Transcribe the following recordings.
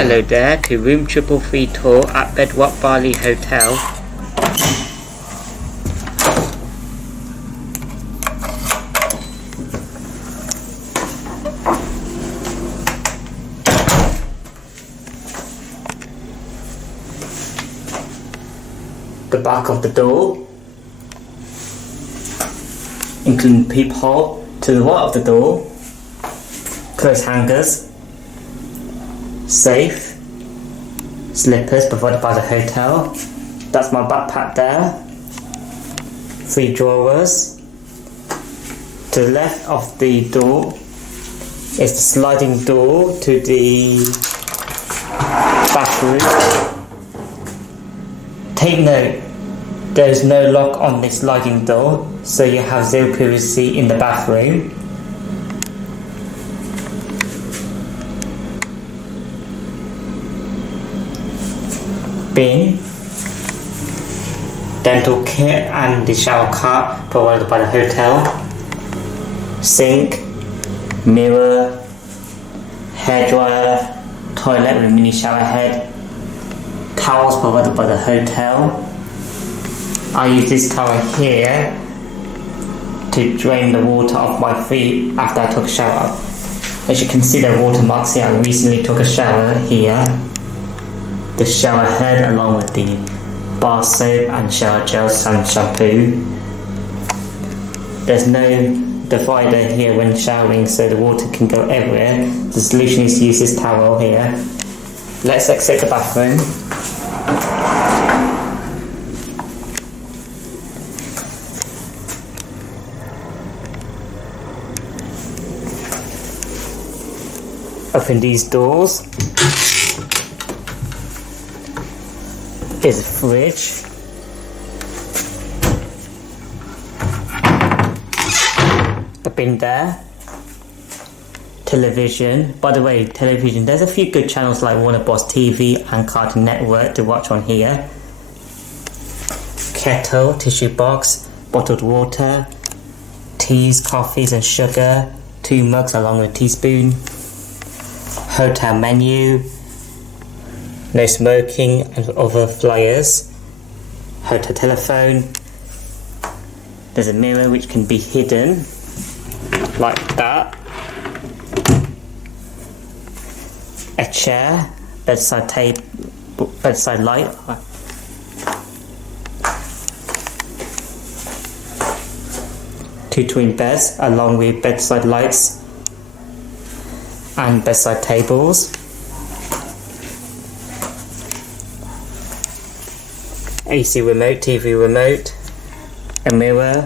Hello there to room 333 tour at Bedrock Bali Hotel. The back of the door, including peephole. To the right of the door, clothes hangers, safe, slippers provided by the hotel. That's my backpack there. 3 drawers. To the left of the door is the sliding door to the bathroom. Take note, there is no lock on this sliding door, so you have zero privacy in the bathroom. Bin, dental kit and the shower cart provided by the hotel. Sink, mirror, hairdryer, toilet with a mini shower head. Towels provided by the hotel. I use this towel here to drain the water off my feet after I took a shower. As you can see, the watermarks here. I recently took a shower here. The shower head along with the bar soap and shower gels and shampoo. There's no divider here when showering, so the water can go everywhere. The solution is to use this towel here. Let's exit the bathroom. Open these doors. There's a fridge. A bin there. Television. By the way, television, there's a few good channels like Wana TV and Cartoon Network to watch on here. Kettle, tissue box, bottled water, teas, coffees and sugar, 2 mugs along with a teaspoon. Hotel menu, no smoking and other flyers. Hotel telephone. There's a mirror which can be hidden like that. A chair, bedside table, bedside light. 2 twin beds along with bedside lights and bedside tables. AC remote, TV remote, a mirror,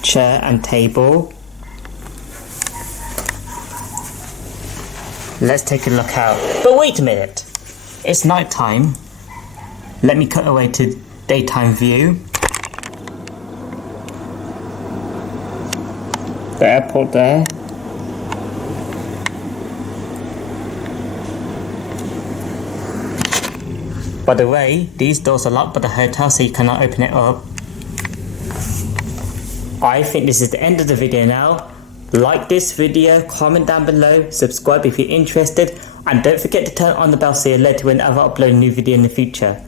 chair and table. Let's take a look out. But wait a minute, it's night time. Let me cut away to daytime view. The airport there. By the way, these doors are locked by the hotel, so you cannot open it up. I think this is the end of the video now. Like this video, comment down below, subscribe if you're interested, and don't forget to turn on the bell so you're alerted whenever I upload a new video in the future.